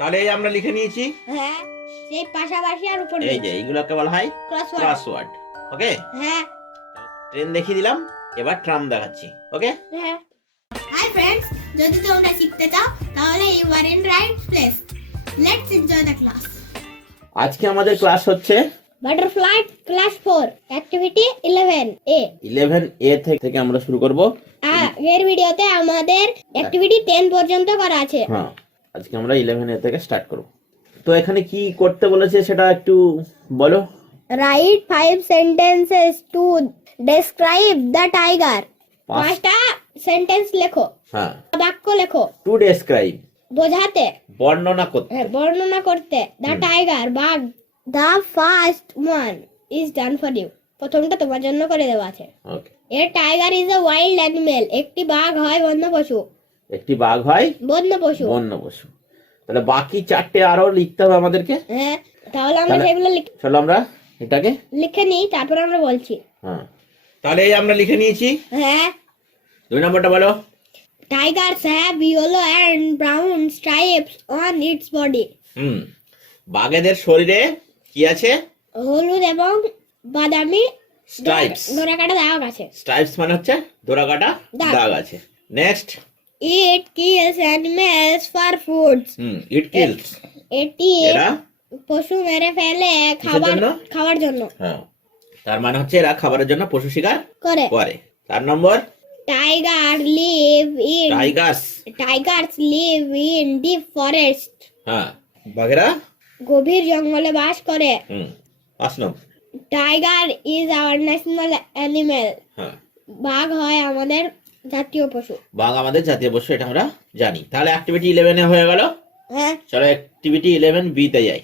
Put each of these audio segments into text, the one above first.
তাহলে এই আমরা লিখে নিয়েছি? হ্যাঁ সেই পাশাপাশি আর উপরে এই যে এইগুলোকে বলা হয় ক্রসওয়ার্ড ওকে হ্যাঁ। ট্রেন দেখিয়ে দিলাম এবার ট্রাম দেখাচ্ছি ওকে হ্যাঁ। হাই ফ্রেন্ডস যদি তোমরা শিখতে চাও তাহলে you are in right place let's enjoy the class আজকে আমাদের ক্লাস হচ্ছে butterfly class 4 activity 11 A eleven A থেকে আমরা শুরু করব। আগের ভিডিওতে আমাদের অ্যাক্টিভিটি 10 পর্যন্ত করা আছে। হ্যাঁ। আজকে আমরা ইলেভেন এ থেকে স্টার্ট করব। তো এখানে কি করতে বলেছে সেটা একটু বলো। Write five sentences to describe the tiger পাঁচটা সেন্টেন্স লেখো। হ্যাঁ। বাক্য লেখো। টু ডেসক্রাইব বোঝাতে। বর্ণনা করতে। হ্যাঁ, বর্ণনা করতে। দ্য টাইগার বাঘ the first one is done for you প্রথমটা তোমার জন্য করে দেওয়া আছে। ওকে এর tiger is a wild animal একটি বাঘ হয় বন্য পশু। একটি বাঘ হয় বন্য পশু। বন্য পশু। তাহলে বাকি চারটে আরও লিখতে হবে আমাদেরকে। হ্যাঁ তাহলে আমরা সেগুলো লিখ- চলো আমরা এটাকে। লিখে নিই তারপর আমরা বলছি। হ্যাঁ। তাহলে এই আমরা লিখে নিয়েছি। হ্যাঁ। দুই নম্বরটা বলো। Tigers have yellow and brown stripes on its body. হুম। বাঘেদের শরীরে কি আছে? হলুদ এবং বাদামি স্ট্রাইপস ডোরাকাটা দাগ আছে। স্ট্রাইপস মানে হচ্ছে দোরাকাটা। দাগ। আছে। Next it kills animals for foods hmm it kills এটি এরা? পশু মেরে ফেলে খাবার জন্য? খাওয়ার জন্য। হ্যাঁ। তার মানে হচ্ছে এরা খাবারের জন্য পশু শিকার করে। করে। চার নম্বর? Tiger live in tigers tigers live in deep forest হ্যাঁ। বাঘেরা? গভীর জঙ্গলে বাস করে। হুম পাঁচ নম্বর tiger is our national animal হ্যাঁ। বাঘ হয় আমাদের জাতীয় পশু। বাঘ আমাদের জাতীয় পশু এটা আমরা জানি। তাহলে অ্যাক্টিভিটি ইলেভেনে হয়ে গেল। হ্যাঁ। চলো অ্যাক্টিভিটি ইলেভেন বিতে যাই।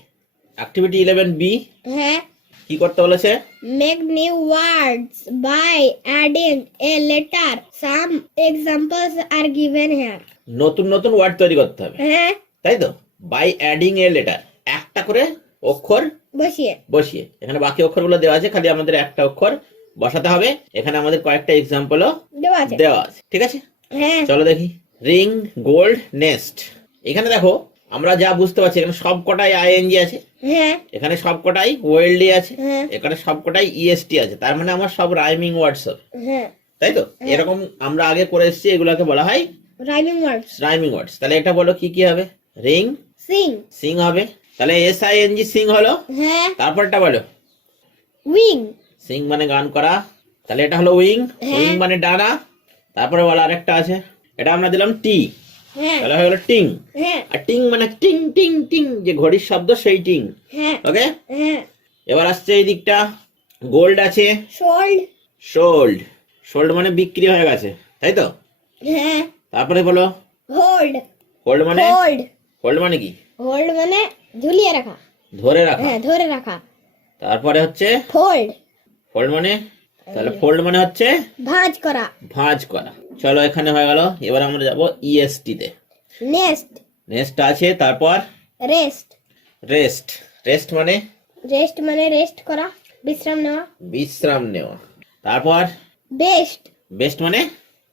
অ্যাক্টিভিটি ইলেভেন বি হ্যাঁ। কি করতে বলেছে? Make new words by adding a letter some examples are given here. নতুন নতুন ওয়ার্ড তৈরি করতে হবে। হ্যাঁ। তাই তো? বাই অ্যাডিং এ লেটার একটা করে অক্ষর বসিয়ে। বসিয়ে। এখানে বাকি অক্ষরগুলো দেওয়া আছে খালি আমাদের একটা অক্ষর বসাতে হবে। এখানে আমাদের কয়েকটা এক্সাম্পলও দেওয়া আছে। দেওয়া আছে ঠিক আছে? হ্যাঁ। চলো দেখি। রিং গোল্ড নেস্ট এখানে দেখো আমরা যা বুঝতে পারছি এখানে সব কটাই আইএনজি আছে। হ্যাঁ। এখানে সব কটাই ওয়েল্ডি আছে। হ্যাঁ। এখানে সব কটাই ইএসটি আছে। তার মানে আমার সব রাইমিং ওয়ার্ডস হবে তাই তো? এরকম আমরা আগে করে এসেছি এগুলোকে বলা হয় রাইমিং words রাইমিং ওয়ার্ডস তাহলে এটা বলো কি কি হবে? রিং সিং সিং হবে। তাহলে S I N G sing হলো। হ্যাঁ। তারপরটা বলো। Wing সিং মানে গান করা। তাহলে এটা হলো উইং। হ্যাঁ। উইং মানে ডানা। তারপরে বলো আরেকটা আছে। এটা আমরা দিলাম টি। হ্যাঁ। তাহলে হয়ে গেলো টিং। হ্যাঁ। আর টিং মানে টিং টিং টিং যে ঘড়ির শব্দ সেই টিং। ওকে? এবার আসছে এই দিকটা। গোল্ড আছে। sold sold. সোল্ড মানে বিক্রি হয়ে গেছে। তাই তো? হ্যাঁ। তারপরে বলো। hold হোল্ড মানে? hold হোল্ড মানে কি? hold মানে ঝুলিয়ে রাখা। ধরে রাখা। হ্যাঁ ধরে রাখা। তারপরে হচ্ছে? fold ফোল্ড মানে? তাহলে ফোল্ড মানে হচ্ছে? ভাঁজ করা। ভাঁজ করা। চলো এখানে হয়ে গেল। এবার আমরা যাব ইএসটি তে। Nest নেক্সট আছে তারপর? রেস্ট রেস্ট রেস্ট মানে? রেস্ট মানে রেস্ট করা বিশ্রাম নেওয়া। বিশ্রাম নেওয়া। তারপর? বেস্ট বেস্ট মানে?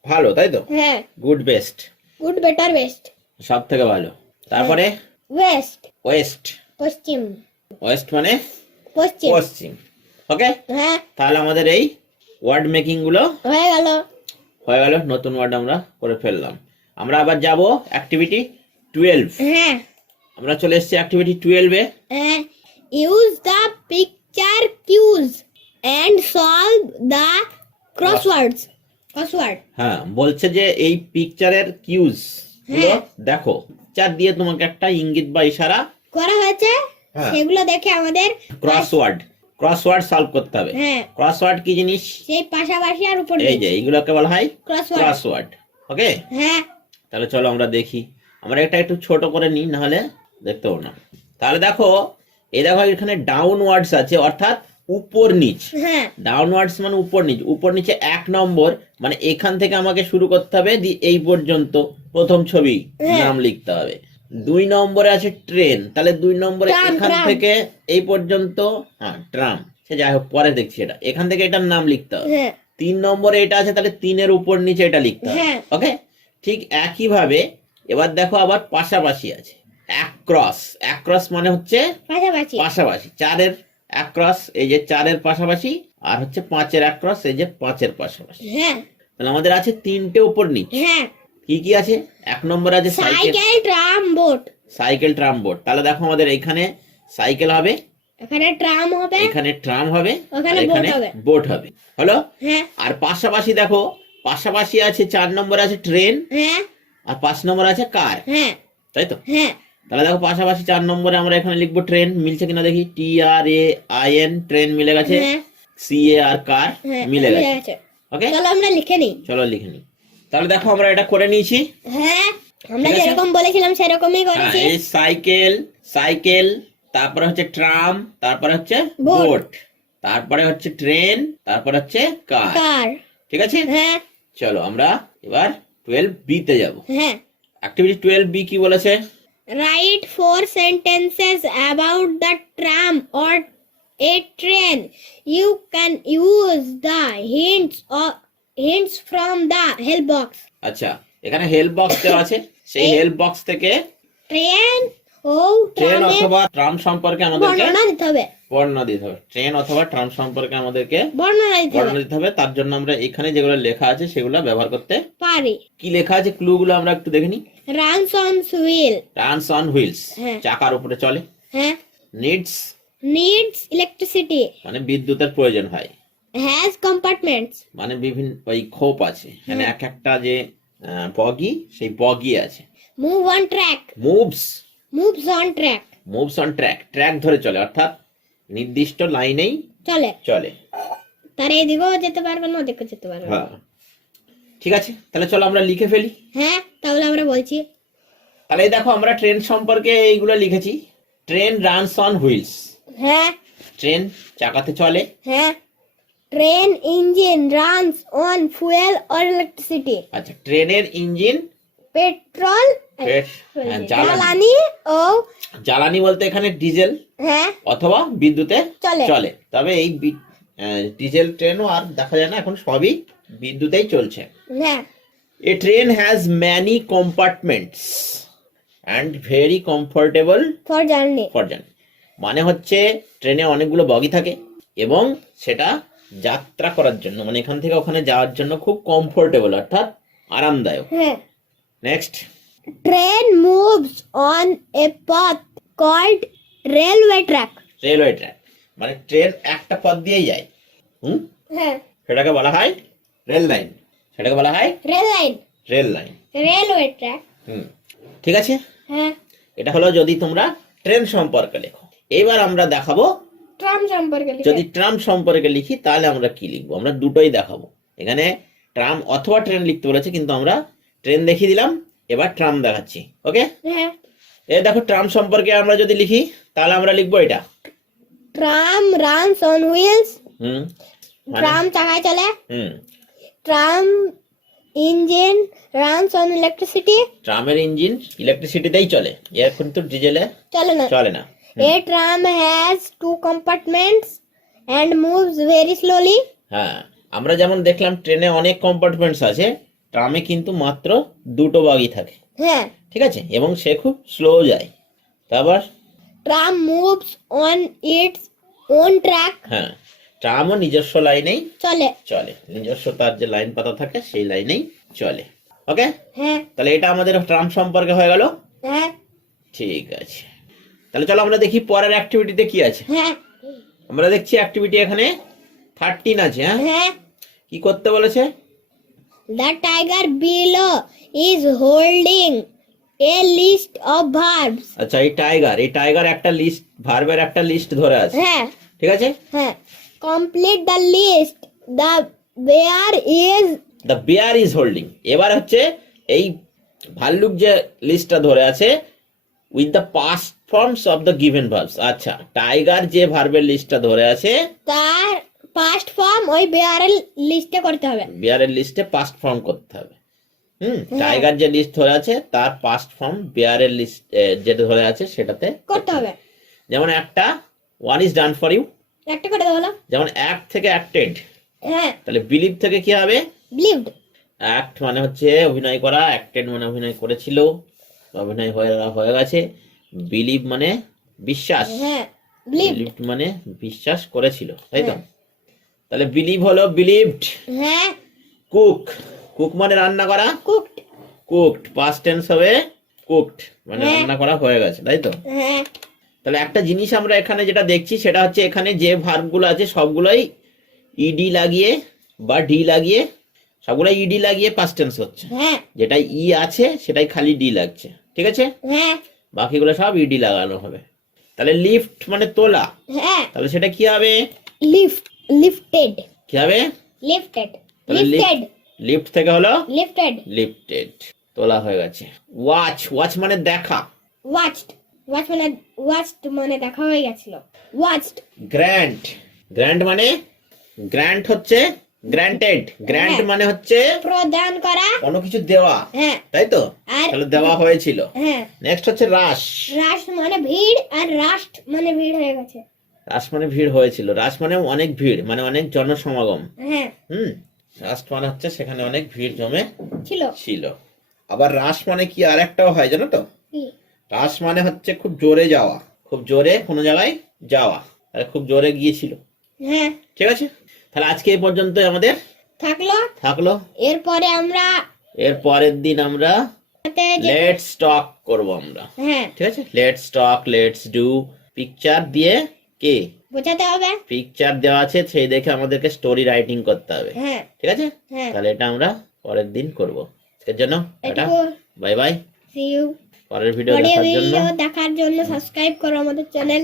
ভালো তাই তো? হ্যাঁ। Good best good better best সব থেকে ভালো। তারপরে? ওয়েস্ট ওয়েস্ট পশ্চিম ওয়েস্ট মানে? পশ্চিম পশ্চিম ওকে হ্যাঁ। তাহলে আমাদের এই ওয়ার্ড মেকিংগুলো হয়ে গেল। হয়ে গেল নতুন ওয়ার্ড আমরা করে ফেললাম। আমরা আবার যাব অ্যাক্টিভিটি টুয়েলভ হ্যাঁ। আমরা চলে এসেছি অ্যাক্টিভিটি টুয়েলভে হ্যাঁ use the picture cues and solve the crosswords crossword হ্যাঁ বলছে যে এই পিকচারের কিউজ হ্যাঁ। দেখো। চার দিয়ে তোমাকে একটা ইঙ্গিত বা ইশারা করা হয়েছে। হ্যাঁ। সেগুলো দেখে আমাদের ক্রসওয়ার্ড ক্রসওয়ার্ড সলভ করতে হবে। হ্যাঁ। ক্রসওয়ার্ড কি জিনিস? সেই পাশাপাশি আর উপরে এই যে এগুলোকে বলা হয় ক্রসওয়ার্ড ক্রসওয়ার্ড ওকে হ্যাঁ। তাহলে চলো আমরা দেখি। আমরা এটা একটু ছোট করে নিই নাহলে দেখতে পাবো না। তাহলে দেখো এই দেখো এখানে ডাউন ওয়ার্ডস আছে অর্থাৎ উপর নিচ। হ্যাঁ। ডাউনওয়ার্ডস মানে উপর নিচ। উপর নিচে এক নম্বর মানে এখান থেকে আমাকে শুরু করতে হবে এই পর্যন্ত। প্রথম ছবি হ্যাঁ। নাম লিখতে হবে। দুই নম্বরে আছে ট্রেন। তাহলে দুই নম্বরে এখান থেকে এই পর্যন্ত হ্যাঁ ট্রাম। সে যাই হোক পরে দেখছি এটা। এখান থেকে এটার নাম লিখতে হবে। হ্যাঁ। তিন নম্বরে এটা আছে তাহলে তিনের উপর নিচে এটা লিখতে হবে। হ্যাঁ। ওকে? ঠিক একইভাবে এবার দেখো আবার পাশাপাশি আছে। অ্যাক্রস অ্যাক্রস মানে হচ্ছে পাশাপাশি। চারের অ্যাক্রস এই যে চারের পাশাপাশি আর হচ্ছে পাঁচের অ্যাক্রস এই যে পাঁচের পাশাপাশি। হ্যাঁ। তাহলে আমাদের আছে তিনটে উপর নিচে। হ্যাঁ। কি কি আছে? এক নম্বর আছে cycle cycle. Tram. Boat cycle tram board তাহলে দেখো আমাদের এখানে সাইকেল হবে এখানে ট্রাম হবে এখানে ট্রাম হবে ওখানে বোট হবে। হলো? হ্যাঁ। আর পাশাপাশি দেখো পাশাপাশি আছে চার নম্বর আছে ট্রেন হ্যাঁ। আর পাঁচ নম্বর আছে কার হ্যাঁ। তাই তো? হ্যাঁ। তাহলে দেখো পাশাপাশি চার নম্বরে আমরা এখানে লিখব ট্রেন মিলছে কিনা দেখি? T R A I N train মিলে গেছে। সি এ আর কার মিলে গেছে। ওকে চলো আমরা লিখে নিই। চলো লিখে নিই। তাহলে দেখো আমরা এটা করে নিয়েছি। হ্যাঁ। আমরা যেরকম বলেছিলাম সেরকমই হ্যাঁ, করেছি। এই সাইকেল সাইকেল তারপরে হচ্ছে ট্রাম তারপরে হচ্ছে. বোট। তারপরে হচ্ছে ট্রেন তারপরে হচ্ছে কার। কার। ঠিক আছে? হ্যাঁ। চলো আমরা এবার টুয়েলভ বি তে যাব। হ্যাঁ। অ্যাক্টিভিটি টুয়েলভ বি কি বলেছে? Write four sentences about the tram or a train. You can use the hints or hints from the help box. আচ্ছা এখানে হেল্প বক্স দেওয়া আছে। সেই হেল্প বক্স থেকে ট্রেন ও ট্রেন অথবা ট্রাম সম্পর্কে আমাদেরকে বর্ণনা দিতে হবে। বর্ণনা দিতে হবে। ট্রেন অথবা ট্রাম সম্পর্কে আমাদেরকে বর্ণনা দিতে হবে। তার জন্য আমরা এখানে যেগুলো লেখা আছে সেগুলো ব্যবহার করতে পারি। কি লেখা আছে ক্লু গুলো আমরা একটু দেখে নিই? Runs on wheel runs on wheels হ্যাঁ। চাকার উপরে চলে। হ্যাঁ। নিডস নিডস ইলেকট্রিসিটি মানে বিদ্যুতের প্রয়োজন হয়। হ্যাজ কম্পার্টমেন্টস মানে বিভিন্ন ওই খোপ আছে। মানে এক একটা যে বগি সেই বগি আছে। Move on track moves moves on track moves on track track ধরে চলে অর্থাৎ নির্দিষ্ট লাইনেই চলে। চলে। তার এদিকেও যেতে পারবে না ওদিকেও যেতে পারবে হ্যাঁ। ঠিক আছে তাহলে চলো আমরা লিখে ফেলি। হ্যাঁ তাহলে আমরা বলছি। তাহলে দেখো আমরা ট্রেন সম্পর্কে এইগুলো লিখেছি। ট্রেন রানস অন হুইলস হ্যাঁ। ট্রেন চাকাতে চলে। হ্যাঁ। Train engine runs on fuel or electricity আচ্ছা ট্রেনের ইঞ্জিন পেট্রোল জ্বালানি। ও জ্বালানি বলতে এখানে ডিজেল হ্যাঁ। অথবা বিদ্যুতে চলে। তবে এই ডিজেল ট্রেনও আর দেখা যায় না এখন সবই বিদ্যুতেই চলছে। হ্যাঁ। A train has many compartments and very comfortable for journey for journey মানে হচ্ছে ট্রেনে অনেকগুলো বগি থাকে এবং সেটা যাত্রা করার জন্য মানে এখান থেকে ওখানে যাওয়ার জন্য খুব কমফোর্টেবল অর্থাৎ আরামদায়ক। হ্যাঁ। Next train moves on a পথ called railway track railway track মানে ট্রেন একটা পথ দিয়েই যায়। হুম? হ্যাঁ। সেটাকে বলা হয় রেল লাইন সেটাকে বলা হয় rail line rail line railway track hmm. ঠিক আছে? হ্যাঁ। এটা হলো যদি তোমরা ট্রেন সম্পর্কে লেখো। এবার আমরা দেখাবো ট্রাম সম্পর্কে যদি ট্রাম সম্পর্কে লিখি তাহলে আমরা কি লিখব? আমরা দুটোই দেখাবো। এখানে ট্রাম অথবা ট্রেন লিখতে বলেছে কিন্তু আমরা ট্রেন দেখিয়ে দিলাম এবার ট্রাম দেখাচ্ছি। ওকে? হ্যাঁ। এ দেখো ট্রাম সম্পর্কে আমরা যদি লিখি তাহলে আমরা লিখব এটা। Tram runs on wheels. হুম। মানে? ট্রাম চাকায় চলে। হুম। Tram engine runs on electricity. ট্রামের engine ইলেকট্রিসিটিতেই চলে। এর কিন্তু ডিজেলে চলে না। চলে না। A tram has two compartments and moves very slowly. হ্যাঁ আমরা যেমন দেখলাম ট্রেনে অনেক কম্পার্টমেন্টস আছে ট্রামে কিন্তু মাত্র দুটো বাগি থাকে। হ্যাঁ। ঠিক আছে? এবং সে খুব স্লো যায়। তারপর? Tram moves on its own track. হ্যাঁ ট্রামও নিজস্ব লাইনেই চলে। চলে। নিজস্ব তার যে লাইন পাতা থাকে সেই লাইনেই চলে। ওকে হ্যাঁ। তাহলে এটা আমাদের ট্রাম সম্পর্কে হয়ে গেল? হ্যাঁ। ঠিক আছে। তাহলে চলো আমরা দেখি পরের অ্যাক্টিভিটিতে কি আছে। হ্যাঁ। আমরা দেখছি অ্যাক্টিভিটি এখানে থার্টিন আছে হ্যাঁ? হ্যাঁ। কি করতে বলেছে? The tiger below is holding a list of verbs. আচ্ছা এই টাইগার এই টাইগার একটা লিস্ট ভার্বের একটা লিস্ট ধরে আছে। হ্যাঁ। ঠিক আছে? হ্যাঁ। Complete the list the bear is the bear is holding এবার হচ্ছে এই ভাল্লুক যে লিস্টটা ধরে আছে with the past forms of the given verbs আচ্ছা টাইগার যে ভার্বের লিস্টটা ধরে আছে তার পাস্ট ফর্ম ওই বেয়ারের লিস্টে করতে হবে। বেয়ারের লিস্টে পাস্ট ফর্ম করতে হবে। হুম টাইগার যে লিস্ট ধরে আছে তার পাস্ট ফর্ম বেয়ারের লিস্ট যেটা ধরে আছে সেটাতে করতে হবে। যেমন একটা one is done for you একটা করে না? যেমন অ্যাক্ট থেকে অ্যাক্টেড হ্যাঁ। তাহলে বিলিভ থেকে কি হবে? believed অ্যাক্ট মানে হচ্ছে অভিনয় করা অ্যাক্টেড মানে অভিনয় করেছিল অভিনয় হয়ে হয়ে গেছে। বিলিভ মানে বিশ্বাস। হ্যাঁ বিলিভ বিলিভ মানে বিশ্বাস করেছিল তাই তো? হ্যাঁ। তাহলে বিলিভ হলো বিলিভড হ্যাঁ। কুক কুক মানে রান্না করা? কুকড কুকড পাস্ট টেন্স হবে কুকড মানে হ্যাঁ। রান্না করা হয়ে গেছে তাই তো? হ্যাঁ। তাহলে একটা জিনিস আমরা এখানে যেটা দেখছি সেটা হচ্ছে এখানে যে ভার্বগুলো আছে সবগুলোই ইডি লাগিয়ে বা ডি লাগিয়ে সবগুলোই ইডি লাগিয়ে পাস্ট টেন্স হচ্ছে। হ্যাঁ। যেটা ই আছে সেটাই খালি ডি লাগছে ঠিক আছে? হ্যাঁ। বাকিগুলো সব ইডি লাগানো হবে। তাহলে লিফট মানে তোলা। হ্যাঁ। তাহলে সেটা কি হবে? Lift lifted. কি হবে? Lifted lifted. লিফট থেকে হলো? লিফটেড। লিফটেড। তোলা হয়ে গেছে। ওয়াচ ওয়াচ মানে দেখা। ওয়াচড ওয়াচ মানে ওয়াচড মানে দেখা হয়ে গেছিল। ওয়াচড। গ্র্যান্ড। গ্র্যান্ড মানে গ্র্যান্ট হচ্ছে গ্র্যান্টেড গ্র্যান্ট। মানে হচ্ছে প্রদান করা। কোনো কিছু দেওয়া। হ্যাঁ। তাই তো? তাহলে দেওয়া হয়েছিল। হ্যাঁ। নেক্সট হচ্ছে রাস রাশ মানে ভিড় আর রাষ্ট্র মানে ভিড় হয়ে গেছে। রাস মানে ভিড় হয়েছিল। রাস মানে অনেক ভিড় মানে অনেক জনসমাগম। হ্যাঁ। হুম? রাস মানে হচ্ছে সেখানে অনেক ভিড় জমে ছিল। ছিল। আবার রাস মানে কি আর একটাও হয় জানো তো? রাস মানে হচ্ছে খুব জোরে যাওয়া। খুব জোরে কোনো জায়গায় যাওয়া। আর খুব জোরে গিয়েছিল। হ্যাঁ। ঠিক আছে? তাহলে আজকে এই পর্যন্ত আমাদের? থাকল। থাকল। এরপরে আমরা এর পরের দিন আমরা লেটস টক করব আমরা। হ্যাঁ। ঠিক আছে? Let's talk let's do picture দিয়ে কে? বোঝাতে হবে। পিকচার দেওয়া আছে সেই দেখে আমাদেরকে স্টোরি রাইটিং করতে হবে। হ্যাঁ। ঠিক আছে? হ্যাঁ। তাহলে এটা আমরা পরের দিন করব। আজকের জন্য এটা বাই বাই সি ইউ পরের ভিডিও দেখার জন্য। দেখার জন্য সাবস্ক্রাইব করো আমাদের চ্যানেল